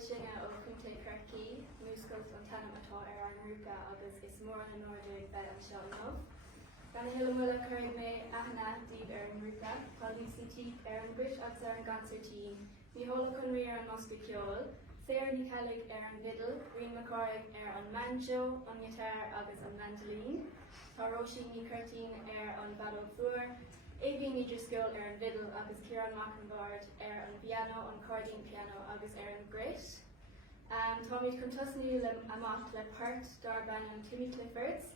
sinne ó chunta Cartí, múscailt an tanam atá ar an rúca agus is mór an nóidir be an seo nómh. Gan hiilemuile chuir mé aithne díobh ar an rúca, tá lísí típ ar an bris agus ar an gancertí, ní hóla chun riar an mosca ceol, séir ní cailligh ar an vidal, rion macáigh ar an banjo, an gitar agus an mandolin, tá Róisín ní Curtin ar an balló fuair, Éigean ní Driscoll ar an vidal agus Ciarán Mackinbard ar an piano, an cordín piano agus ar an greit. Tá míid chun tosnú le amach le part dar banam Timmy Cliffords,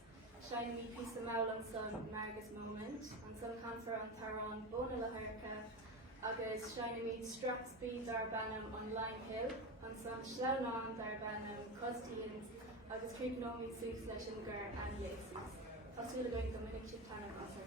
Shine me piece of maul an son Margus Moment, an son cancer an Taron Bona la Hirca, agus Shine me Strathspey dar banam on Lime Hill, an son Shlaunan dar banam Costines, agus Creepnomi Six Lesson Gur and Yesis. Tá súla going go minic si tanam as